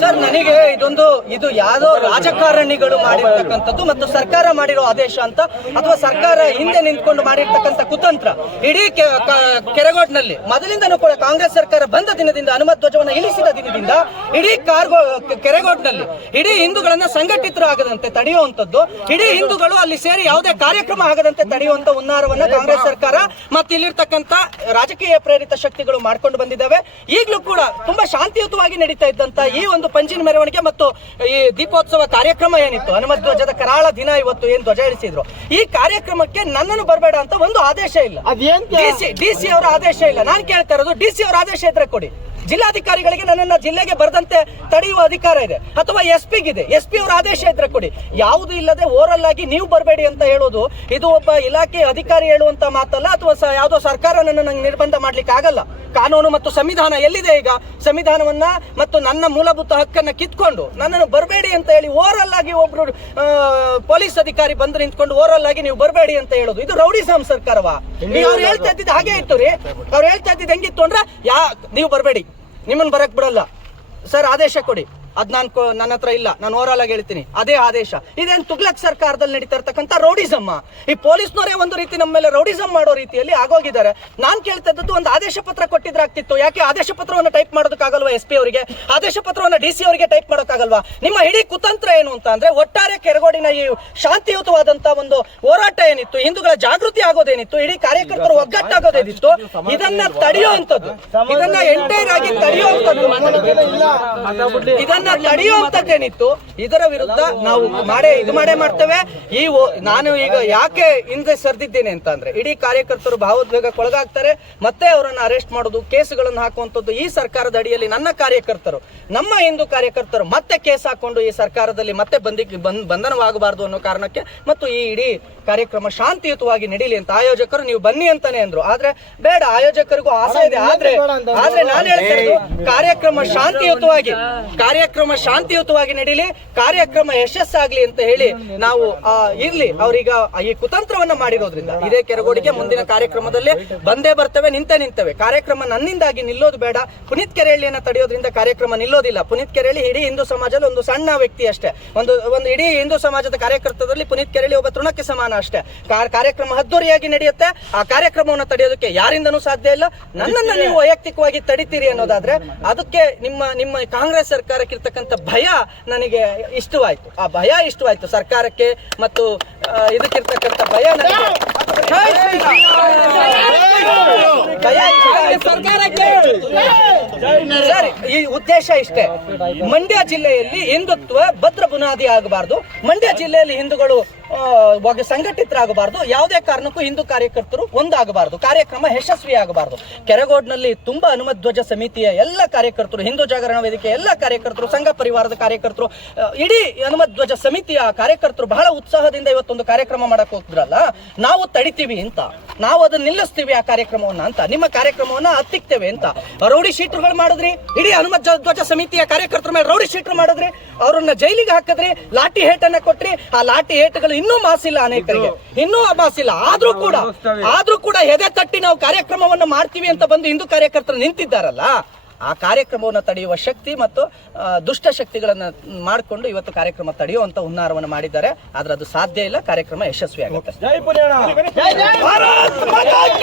Sir, ನನಗೆ ಇದು ಯಾವುದೋ ರಾಜಕಾರಣಿಗಳು ಮಾಡಿರ್ತಕ್ಕಂಥದ್ದು ಮತ್ತು ಸರ್ಕಾರ ಮಾಡಿರೋ ಆದೇಶ ಅಂತ ಅಥವಾ ಸರ್ಕಾರ ಹಿಂದೆ ನಿಂತ್ಕೊಂಡು ಮಾಡಿರ್ತಕ್ಕಂಥ ಕುತಂತ್ರ. ಇಡೀ ಕೆರಗೋಡ್ನಲ್ಲಿ ಮೊದಲಿಂದನೂ ಕೂಡ ಕಾಂಗ್ರೆಸ್ ಸರ್ಕಾರ ಬಂದ ದಿನದಿಂದ ಹನುಮ ಧ್ವಜವನ್ನು ಇಳಿಸಿದ ದಿನದಿಂದ ಇಡೀ ಕೆರಗೋಡ್ನಲ್ಲಿ ಇಡೀ ಹಿಂದೂಗಳನ್ನ ಸಂಘಟಿತರಾಗದಂತೆ ತಡೆಯುವಂಥದ್ದು, ಇಡೀ ಹಿಂದೂಗಳು ಅಲ್ಲಿ ಸೇರಿ ಯಾವುದೇ ಕಾರ್ಯಕ್ರಮ ಆಗದಂತೆ ತಡೆಯುವಂತ ಹುನ್ನಾರವನ್ನ ಕಾಂಗ್ರೆಸ್ ಸರ್ಕಾರ ಮತ್ತು ಇಲ್ಲಿರ್ತಕ್ಕಂಥ ರಾಜಕೀಯ ಪ್ರೇರಿತ ಶಕ್ತಿಗಳು ಮಾಡ್ಕೊಂಡು ಬಂದಿದ್ದಾವೆ. ಈಗಲೂ ಕೂಡ ತುಂಬಾ ಶಾಂತಿಯುತವಾಗಿ ನಡೀತಾ ಇದ್ದಂತ ಈ ಒಂದು ಪಂಜಿನ ಮೆರವಣಿಗೆ ಮತ್ತು ಈ ದೀಪೋತ್ಸವ ಕಾರ್ಯಕ್ರಮ ಏನಿತ್ತು, ಹನುಮ ಧ್ವಜದ ಕರಾಳ ದಿನ ಇವತ್ತು ಏನ್ ಧ್ವಜ ಇಳಿಸಿದ್ರು, ಈ ಕಾರ್ಯಕ್ರಮಕ್ಕೆ ನನ್ನನ್ನು ಬರಬೇಡ ಅಂತ ಒಂದು ಆದೇಶ ಇಲ್ಲ, ಡಿಸಿ ಅವರ ಆದೇಶ ಇಲ್ಲ. ನಾನು ಕೇಳ್ತಾ ಇರೋದು, ಡಿಸಿ ಅವರ ಆದೇಶ ಇದ್ರೆ ಕೊಡಿ. ಜಿಲ್ಲಾಧಿಕಾರಿಗಳಿಗೆ ನನ್ನನ್ನ ಜಿಲ್ಲೆಗೆ ಬರದಂತೆ ತಡೆಯುವ ಅಧಿಕಾರ ಇದೆ, ಅಥವಾ SP ಗಿದೆ, SP ಅವರ ಆದೇಶ ಇದ್ರೆ ಕೊಡಿ. ಯಾವುದು ಇಲ್ಲದೆ ಓರಲ್ ಆಗಿ ನೀವು ಬರಬೇಡಿ ಅಂತ ಹೇಳೋದು ಇದು ಒಬ್ಬ ಇಲಾಖೆ ಅಧಿಕಾರಿ ಹೇಳುವಂತ ಮಾತಲ್ಲ, ಅಥವಾ ಯಾವುದೋ ಸರ್ಕಾರ ನನ್ನನ್ನು ನಿರ್ಬಂಧ ಮಾಡ್ಲಿಕ್ಕೆ ಆಗಲ್ಲ. ಕಾನೂನು ಮತ್ತು ಸಂವಿಧಾನ ಎಲ್ಲಿದೆ? ಈಗ ಸಂವಿಧಾನವನ್ನ ಮತ್ತು ನನ್ನ ಮೂಲಭೂತ ಹಕ್ಕನ್ನ ಕಿತ್ಕೊಂಡು ನನ್ನನ್ನು ಬರಬೇಡಿ ಅಂತ ಹೇಳಿ ಓರಲ್ ಆಗಿ ಒಬ್ರು ಪೊಲೀಸ್ ಅಧಿಕಾರಿ ಬಂದು ನಿಂತ್ಕೊಂಡು ಓರಲ್ ಆಗಿ ನೀವು ಬರಬೇಡಿ ಅಂತ ಹೇಳೋದು ಇದು ರೌಡಿಸಂ ಸರ್ಕಾರವಾ? ಅವ್ರು ಹೇಳ್ತಾ ಇದ್ದಿದ್ದು ಹಾಗೆ ಇತ್ತು ರೀ. ಅವ್ರು ಹೇಳ್ತಾ ಇದ್ದಿದ್ದು ಹೆಂಗಿತ್ತು ಅಂದ್ರೆ, ನೀವು ಬರಬೇಡಿ, ನಿಮ್ಮನ್ನು ಬರಕ್ ಬಿಡಲ್ಲ ಸರ್, ಆದೇಶ ಕೊಡಿ. ಅದ್ ನನ್ನ ಹತ್ರ ಇಲ್ಲ, ನಾನು ಓವರಾಲ್ ಆಗಿ ಹೇಳ್ತೀನಿ, ಅದೇ ಆದೇಶ. ಇದೇನು ತುಗ್ಲಕ್ ಸರ್ಕಾರದಲ್ಲಿ ನಡೀತಾ ಇರ್ತಕ್ಕಂಥ ರೌಡಿಸಮ್. ಈ ಪೊಲೀಸ್ನವರೇ ಒಂದು ರೀತಿ ನಮ್ಮ ಮೇಲೆ ರೌಡಿಸಮ್ ಮಾಡೋ ರೀತಿಯಲ್ಲಿ ಆಗೋಗಿದ್ದಾರೆ. ನಾನ್ ಕೇಳ್ತಾ ಇದ್ದದ್ದು, ಒಂದು ಆದೇಶ ಪತ್ರ ಕೊಟ್ಟಿದ್ರೆ ಆಗ್ತಿತ್ತು, ಯಾಕೆ ಆದೇಶ ಪತ್ರವನ್ನು ಟೈಪ್ ಮಾಡೋದಕ್ಕಾಗಲ್ವಾ? SP ಅವರಿಗೆ ಆದೇಶ ಪತ್ರವನ್ನು DC ಅವರಿಗೆ ಟೈಪ್ ಮಾಡೋಕ್ಕಾಗಲ್ವಾ? ನಿಮ್ಮ ಇಡೀ ಕುತಂತ್ರ ಏನು ಅಂತ ಅಂದ್ರೆ, ಒಟ್ಟಾರೆ ಕೆರಗೋಡಿನ ಈ ಶಾಂತಿಯುತವಾದಂತ ಒಂದು ಹೋರಾಟ ಏನಿತ್ತು, ಹಿಂದೂಗಳ ಜಾಗೃತಿ ಆಗೋದೇನಿತ್ತು, ಇಡೀ ಕಾರ್ಯಕರ್ತರು ಒಗ್ಗಟ್ಟಾಗೋದೇನಿತ್ತು, ಇದನ್ನ ತಡೆಯುವಂಥದ್ದು, ಇದನ್ನ ಎಂಟೈರ್ ಆಗಿ ತಡೆಯುವಂಥದ್ದು, ತಡೆಯುವಂತದ್ದೇನಿತ್ತು, ಇದರ ವಿರುದ್ಧ ನಾವು ಮಾಡೇ ಮಾಡ್ತೇವೆ. ನಾನು ಈಗ ಯಾಕೆ ಹಿಂದೆ ಸರಿದಿದ್ದೇನೆ ಅಂತ ಅಂದ್ರೆ, ಇಡೀ ಕಾರ್ಯಕರ್ತರು ಭಾವೋದ್ವೇಗಕ್ಕೆ ಒಳಗಾಗ್ತಾರೆ, ಮತ್ತೆ ಅವರನ್ನು ಅರೆಸ್ಟ್ ಮಾಡೋದು, ಕೇಸುಗಳನ್ನು ಹಾಕುವಂಥದ್ದು. ಈ ಸರ್ಕಾರದ ಅಡಿಯಲ್ಲಿ ನನ್ನ ಕಾರ್ಯಕರ್ತರು, ನಮ್ಮ ಹಿಂದೂ ಕಾರ್ಯಕರ್ತರು ಮತ್ತೆ ಕೇಸ್ ಹಾಕೊಂಡು ಈ ಸರ್ಕಾರದಲ್ಲಿ ಮತ್ತೆ ಬಂಧನವಾಗಬಾರದು ಅನ್ನೋ ಕಾರಣಕ್ಕೆ ಮತ್ತು ಈ ಇಡೀ ಕಾರ್ಯಕ್ರಮ ಶಾಂತಿಯುತವಾಗಿ ನಡೀಲಿ ಅಂತ ಆಯೋಜಕರು ನೀವು ಬನ್ನಿ ಅಂತಾನೆ ಅಂದ್ರು. ಆದ್ರೆ ಬೇಡ, ಆಯೋಜಕರಿಗೂ ಆಸೆ ಇದೆ. ಆದ್ರೆ ನಾನು ಹೇಳ್ತಾ ಇರೋದು, ಕಾರ್ಯಕ್ರಮ ಶಾಂತಿಯುತವಾಗಿ ನಡೀಲಿ, ಕಾರ್ಯಕ್ರಮ ಯಶಸ್ಸಾಗ್ಲಿ ಅಂತ ಹೇಳಿ ನಾವು ಇರ್ಲಿ. ಅವ್ರೀಗ ಈ ಕುತಂತ್ರವನ್ನ ಮಾಡಿರೋದ್ರಿಂದ ಇದೇ ಕೆರಗೋಡಿಗೆ ಮುಂದಿನ ಕಾರ್ಯಕ್ರಮದಲ್ಲಿ ಬಂದೇ ಬರ್ತೇವೆ, ನಿಂತೇವೆ. ಕಾರ್ಯಕ್ರಮ ನನ್ನಿಂದಾಗಿ ನಿಲ್ಲೋದು ಬೇಡ. ಪುನೀತ್ ಕೆರೆಹಳ್ಳಿಯನ್ನ ತಡೆಯೋದ್ರಿಂದ ಕಾರ್ಯಕ್ರಮ ನಿಲ್ಲೋದಿಲ್ಲ. ಪುನೀತ್ ಕೆರೆಹಳ್ಳಿ ಇಡೀ ಹಿಂದೂ ಸಮಾಜದಲ್ಲಿ ಒಂದು ಸಣ್ಣ ವ್ಯಕ್ತಿ ಅಷ್ಟೇ, ಒಂದು ಇಡೀ ಹಿಂದೂ ಸಮಾಜದ ಕಾರ್ಯಕರ್ತರಲ್ಲಿ ಪುನೀತ್ ಕೆರೆಹಳ್ಳಿ ಒಬ್ಬ ತೃಣಕ್ಕೆ ಸಮಾನ ಅಷ್ಟೇ. ಕಾರ್ಯಕ್ರಮ ಅದ್ದೂರಿಯಾಗಿ ನಡೆಯುತ್ತೆ. ಆ ಕಾರ್ಯಕ್ರಮವನ್ನು ತಡೆಯೋದಕ್ಕೆ ಯಾರಿಂದನೂ ಸಾಧ್ಯ ಇಲ್ಲ. ನನ್ನನ್ನು ನೀವು ವೈಯಕ್ತಿಕವಾಗಿ ತಡಿತೀರಿ ಅನ್ನೋದಾದ್ರೆ ಅದಕ್ಕೆ ನಿಮ್ಮ ಕಾಂಗ್ರೆಸ್ ಸರ್ಕಾರಕ್ಕಿರ್ತಕ್ಕಂಥ ಭಯ ನನಗೆ ಇಷ್ಟವಾಯ್ತು. ಆ ಭಯ ಇಷ್ಟವಾಯ್ತು ಸರ್ಕಾರಕ್ಕೆ, ಮತ್ತು ಇದಕ್ಕಿರ್ತಕ್ಕಂಥ ಭಯ ನನಗೆ ಸರ್, ಈ ಉದ್ದೇಶ ಇಷ್ಟೇ. ಮಂಡ್ಯ ಜಿಲ್ಲೆಯಲ್ಲಿ ಹಿಂದುತ್ವ ಭದ್ರ ಬುನಾದಿ ಆಗಬಾರ್ದು, ಮಂಡ್ಯ ಜಿಲ್ಲೆಯಲ್ಲಿ ಹಿಂದೂಗಳು ಸಂಘಟಿತರಾಗಬಾರ್ದು, ಯಾವುದೇ ಕಾರಣಕ್ಕೂ ಹಿಂದೂ ಕಾರ್ಯಕರ್ತರು ಒಂದಾಗಬಾರದು, ಕಾರ್ಯಕ್ರಮ ಯಶಸ್ವಿ ಆಗಬಾರದು. ಕೆರಗೋಡ್ನಲ್ಲಿ ತುಂಬಾ ಹನುಮ ಧ್ವಜ ಸಮಿತಿಯ ಎಲ್ಲ ಕಾರ್ಯಕರ್ತರು, ಹಿಂದೂ ಜಾಗರಣ ವೇದಿಕೆ ಎಲ್ಲ ಕಾರ್ಯಕರ್ತರು, ಸಂಘ ಪರಿವಾರದ ಕಾರ್ಯಕರ್ತರು, ಇಡೀ ಹನುಮ ಧ್ವಜ ಸಮಿತಿಯ ಕಾರ್ಯಕರ್ತರು ಬಹಳ ಉತ್ಸಾಹದಿಂದ ಇವತ್ತೊಂದು ಕಾರ್ಯಕ್ರಮ ಮಾಡಕ್ ಹೋಗ್ತಿರಲ್ಲ, ನಾವು ತಡಿತೀವಿ ಅಂತ, ನಾವು ಅದನ್ನ ನಿಲ್ಲಿಸ್ತೀವಿ ಆ ಕಾರ್ಯಕ್ರಮವನ್ನ ಅಂತ, ನಿಮ್ಮ ಕಾರ್ಯಕ್ರಮವನ್ನ ಹತ್ತಿಕ್ತೇವೆ ಅಂತ ರೌಡಿ ಶೀಟರ್ಗಳು ಮಾಡಿದ್ರಿ. ಇಡೀ ಹನುಮ ಧ್ವಜ ಸಮಿತಿಯ ಕಾರ್ಯಕರ್ತರ ಮೇಲೆ ರೌಡಿ ಶೀಟರ್ ಮಾಡಿದ್ರಿ, ಅವರನ್ನ ಜೈಲಿಗೆ ಹಾಕಿದ್ರಿ, ಲಾಠಿ ಹೇಟನ್ನ ಕೊಟ್ರಿ. ಆ ಲಾಠಿ ಹೇಟ್ಗಳು ಇನ್ನೂ ಮಾಸಿಲ್ಲ, ಅನೇಕರಿಗೆ ಇನ್ನೂ ಮಾಸಿಲ್ಲ. ಆದ್ರೂ ಕೂಡ ಎದೆ ತಟ್ಟಿ ನಾವು ಕಾರ್ಯಕ್ರಮವನ್ನು ಮಾಡ್ತೀವಿ ಅಂತ ಬಂದು ಹಿಂದೂ ಕಾರ್ಯಕರ್ತರು ನಿಂತಿದ್ದಾರಲ್ಲ, ಆ ಕಾರ್ಯಕ್ರಮವನ್ನು ತಡೆಯುವ ಶಕ್ತಿ ಮತ್ತು ದುಷ್ಟ ಶಕ್ತಿಗಳನ್ನ ಮಾಡಿಕೊಂಡು ಇವತ್ತು ಕಾರ್ಯಕ್ರಮ ತಡೆಯುವಂತ ಹುನ್ನಾರವನ್ನು ಮಾಡಿದ್ದಾರೆ. ಆದ್ರೆ ಅದು ಸಾಧ್ಯ ಇಲ್ಲ. ಕಾರ್ಯಕ್ರಮ ಯಶಸ್ವಿ ಆಗುತ್ತೆ.